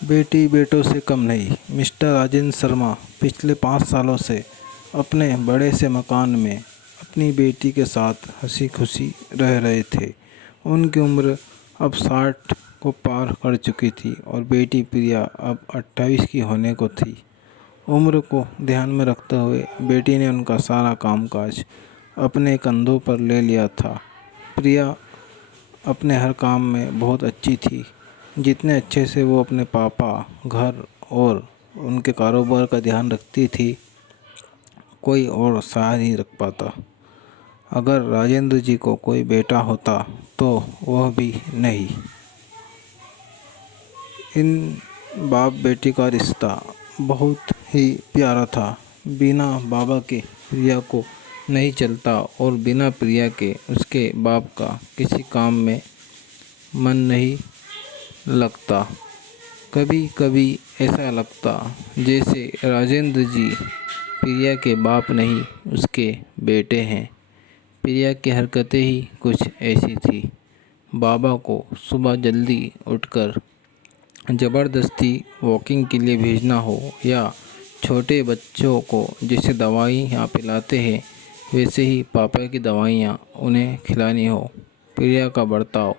बेटी बेटों से कम नहीं। मिस्टर राजेंद्र शर्मा पिछले 5 सालों से अपने बड़े से मकान में अपनी बेटी के साथ हंसी खुशी रह रहे थे। उनकी उम्र अब 60 को पार कर चुकी थी और बेटी प्रिया अब 28 की होने को थी। उम्र को ध्यान में रखते हुए बेटी ने उनका सारा कामकाज अपने कंधों पर ले लिया था। प्रिया अपने हर काम में बहुत अच्छी थी। जितने अच्छे से वो अपने पापा, घर और उनके कारोबार का ध्यान रखती थी, कोई और शायद ही रख पाता। अगर राजेंद्र जी को कोई बेटा होता तो वह भी नहीं। इन बाप बेटी का रिश्ता बहुत ही प्यारा था। बिना बाबा के प्रिया को नहीं चलता और बिना प्रिया के उसके बाप का किसी काम में मन नहीं लगता। कभी कभी ऐसा लगता जैसे राजेंद्र जी प्रिया के बाप नहीं, उसके बेटे हैं। प्रिया की हरकतें ही कुछ ऐसी थी। बाबा को सुबह जल्दी उठकर ज़बरदस्ती वॉकिंग के लिए भेजना हो या छोटे बच्चों को जैसे दवाइयाँ पिलाते हैं वैसे ही पापा की दवाइयाँ उन्हें खिलानी हो। प्रिया का बर्ताव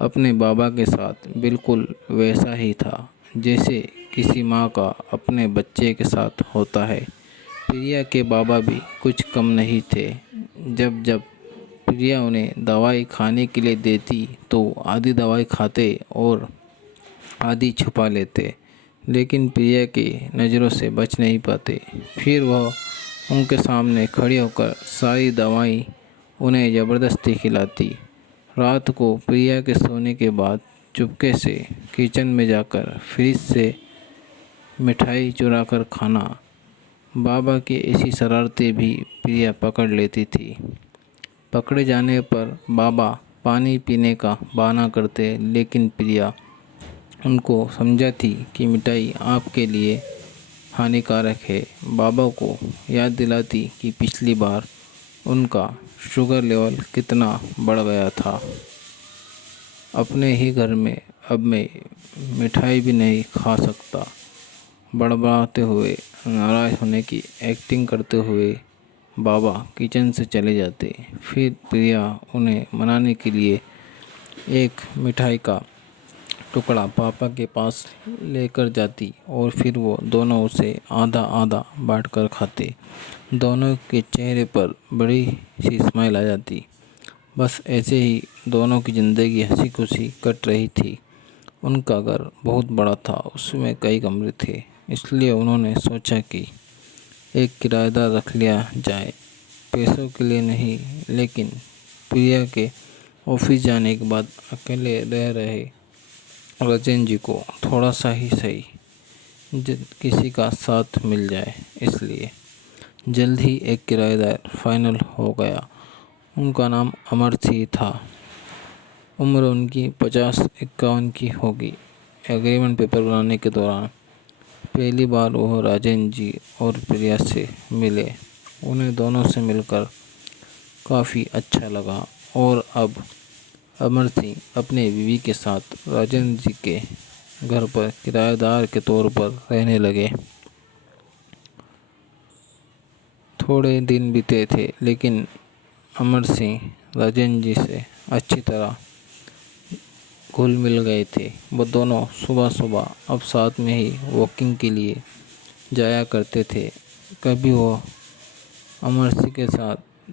अपने बाबा के साथ बिल्कुल वैसा ही था जैसे किसी माँ का अपने बच्चे के साथ होता है। प्रिया के बाबा भी कुछ कम नहीं थे। जब जब प्रिया उन्हें दवाई खाने के लिए देती तो आधी दवाई खाते और आदि छुपा लेते, लेकिन प्रिया की नज़रों से बच नहीं पाते। फिर वह उनके सामने खड़ी होकर सारी दवाई उन्हें ज़बरदस्ती खिलाती। रात को प्रिया के सोने के बाद चुपके से किचन में जाकर फ्रिज से मिठाई चुरा कर खाना। बाबा की ऐसी शरारतें भी प्रिया पकड़ लेती थी। पकड़े जाने पर बाबा पानी पीने का बहाना करते, लेकिन प्रिया उनको समझाती कि मिठाई आपके लिए हानिकारक है। बाबा को याद दिलाती कि पिछली बार उनका शुगर लेवल कितना बढ़ गया था। अपने ही घर में अब मैं मिठाई भी नहीं खा सकता। बड़बड़ाते हुए, नाराज़ होने की एक्टिंग करते हुए बाबा किचन से चले जाते। फिर प्रिया उन्हें मनाने के लिए एक मिठाई का टुकड़ा पापा के पास लेकर जाती और फिर वो दोनों उसे आधा आधा बांटकर खाते। दोनों के चेहरे पर बड़ी सी स्माइल आ जाती। बस ऐसे ही दोनों की ज़िंदगी हंसी खुशी कट रही थी। उनका घर बहुत बड़ा था, उसमें कई कमरे थे, इसलिए उन्होंने सोचा कि एक किराएदार रख लिया जाए। पैसों के लिए नहीं, लेकिन प्रिया के ऑफिस जाने के बाद अकेले रह रहे राजेंद्र जी को थोड़ा सा ही सही किसी का साथ मिल जाए, इसलिए जल्द ही एक किराएदार फाइनल हो गया। उनका नाम अमर सिंह था। उम्र उनकी 50-51 की होगी। एग्रीमेंट पेपर बनाने के दौरान पहली बार वो राजेंद्र जी और प्रिया से मिले। उन्हें दोनों से मिलकर काफ़ी अच्छा लगा और अब अमर सिंह अपने बीवी के साथ राजेंद्र जी के घर पर किराएदार के तौर पर रहने लगे। थोड़े दिन बीते थे, लेकिन अमर सिंह राजेंद्र जी से अच्छी तरह घुल मिल गए थे। वो दोनों सुबह सुबह अब साथ में ही वॉकिंग के लिए जाया करते थे। कभी वो अमर सिंह के साथ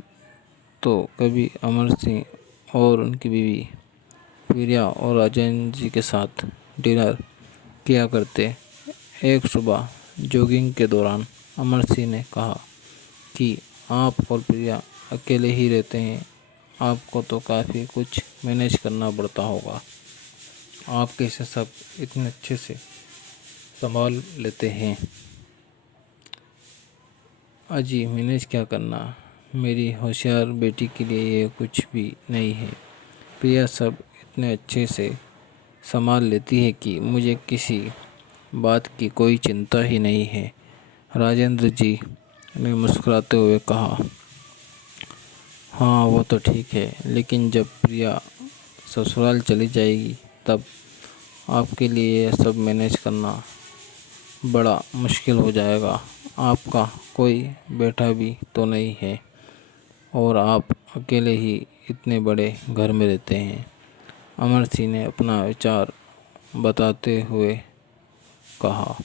तो कभी अमर सिंह और उनकी बीवी प्रिया और राजेंद्र जी के साथ डिनर किया करते। एक सुबह जॉगिंग के दौरान अमर सिंह ने कहा कि आप और प्रिया अकेले ही रहते हैं, आपको तो काफ़ी कुछ मैनेज करना पड़ता होगा। आप कैसे सब इतने अच्छे से संभाल लेते हैं? अजी मैनेज क्या करना, मेरी होशियार बेटी के लिए ये कुछ भी नहीं है। प्रिया सब इतने अच्छे से संभाल लेती है कि मुझे किसी बात की कोई चिंता ही नहीं है। राजेंद्र जी ने मुस्कुराते हुए कहा, हाँ वो तो ठीक है, लेकिन जब प्रिया ससुराल चली जाएगी तब आपके लिए यह सब मैनेज करना बड़ा मुश्किल हो जाएगा। आपका कोई बेटा भी तो नहीं है और आप अकेले ही इतने बड़े घर में रहते हैं। अमर सिंह ने अपना विचार बताते हुए कहा।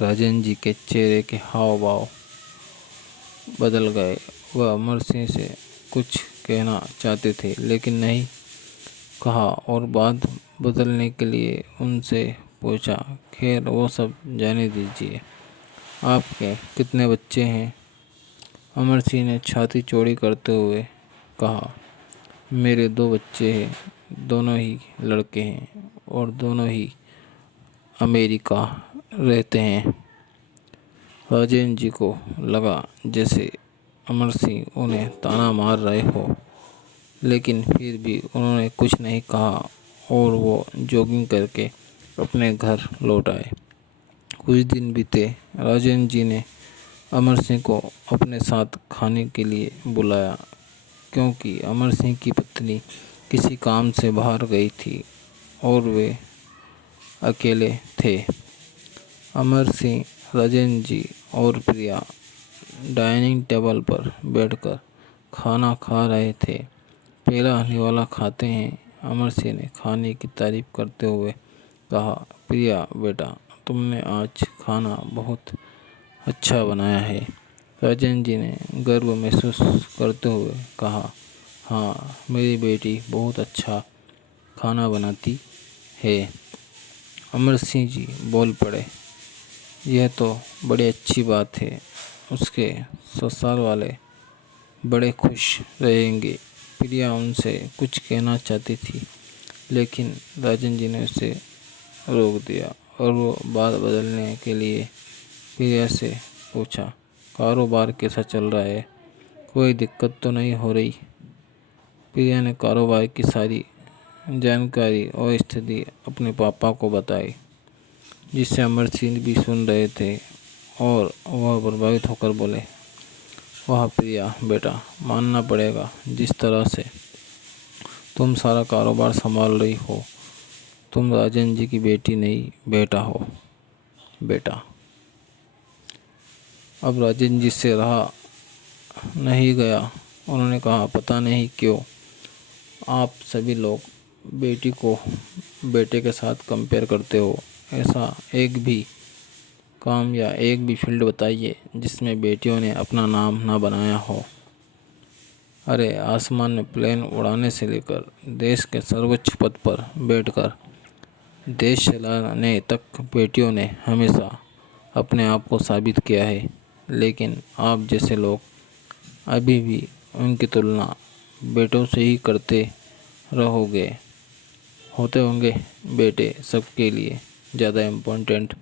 राजेंद्र जी के चेहरे के हाव भाव बदल गए। वह अमर सिंह से कुछ कहना चाहते थे लेकिन नहीं कहा और बात बदलने के लिए उनसे पूछा, खैर वो सब जाने दीजिए, आपके कितने बच्चे हैं? अमर सिंह ने छाती चौड़ी करते हुए कहा, मेरे 2 बच्चे हैं, दोनों ही लड़के हैं और दोनों ही अमेरिका रहते हैं। राजेंद्र जी को लगा जैसे अमर सिंह उन्हें ताना मार रहे हो, लेकिन फिर भी उन्होंने कुछ नहीं कहा और वो जॉगिंग करके अपने घर लौट आए। कुछ दिन बीते। राजेंद्र जी ने अमर सिंह को अपने साथ खाने के लिए बुलाया क्योंकि अमर सिंह की पत्नी किसी काम से बाहर गई थी और वे अकेले थे। अमर सिंह, राजेंद्र जी और प्रिया डाइनिंग टेबल पर बैठकर खाना खा रहे थे। पहला निवाला खाते हैं अमर सिंह ने खाने की तारीफ करते हुए कहा, प्रिया बेटा, तुमने आज खाना बहुत अच्छा बनाया है। राजेंद्र जी ने गर्व महसूस करते हुए कहा, हाँ, मेरी बेटी बहुत अच्छा खाना बनाती है। अमर सिंह जी बोल पड़े, यह तो बड़ी अच्छी बात है, उसके ससुराल वाले बड़े खुश रहेंगे। प्रिया उनसे कुछ कहना चाहती थी लेकिन राजेंद्र जी ने उसे रोक दिया और वो बात बदलने के लिए प्रिया से पूछा, कारोबार कैसा चल रहा है? कोई दिक्कत तो नहीं हो रही? प्रिया ने कारोबार की सारी जानकारी और स्थिति अपने पापा को बताई, जिसे अमर सिंह भी सुन रहे थे और वह प्रभावित होकर बोले, वाह प्रिया बेटा, मानना पड़ेगा, जिस तरह से तुम सारा कारोबार संभाल रही हो, तुम राजेंद्र जी की बेटी नहीं बेटा हो। बेटा, अब राजेंद्र जी से रहा नहीं गया। उन्होंने कहा, पता नहीं क्यों आप सभी लोग बेटी को बेटे के साथ कंपेयर करते हो। ऐसा एक भी काम या एक भी फील्ड बताइए जिसमें बेटियों ने अपना नाम ना बनाया हो। अरे आसमान में प्लेन उड़ाने से लेकर देश के सर्वोच्च पद पर बैठकर देश चलाने तक बेटियों ने हमेशा अपने आप को साबित किया है, लेकिन आप जैसे लोग अभी भी उनकी तुलना बेटों से ही करते रहोगे। होते होंगे बेटे सबके लिए ज़्यादा इम्पोर्टेंट,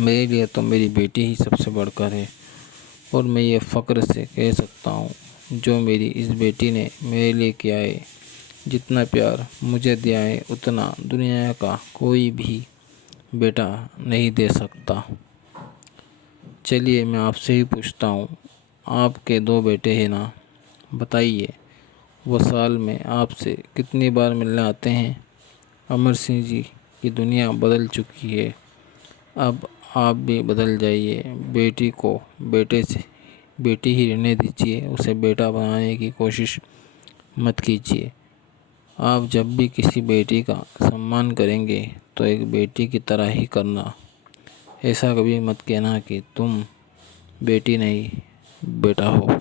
मेरे लिए तो मेरी बेटी ही सबसे बढ़कर है और मैं ये फ़ख्र से कह सकता हूँ, जो मेरी इस बेटी ने मेरे लिए किया है, जितना प्यार मुझे दिया है उतना दुनिया का कोई भी बेटा नहीं दे सकता। चलिए मैं आपसे ही पूछता हूँ, आपके 2 बेटे हैं ना, बताइए वो साल में आपसे कितनी बार मिलने आते हैं? अमर सिंह जी की दुनिया बदल चुकी है, अब आप भी बदल जाइए। बेटी को बेटे से बेटी ही रहने दीजिए, उसे बेटा बनाने की कोशिश मत कीजिए। आप जब भी किसी बेटी का सम्मान करेंगे तो एक बेटी की तरह ही करना। ऐसा कभी मत कहना कि तुम बेटी नहीं बेटा हो।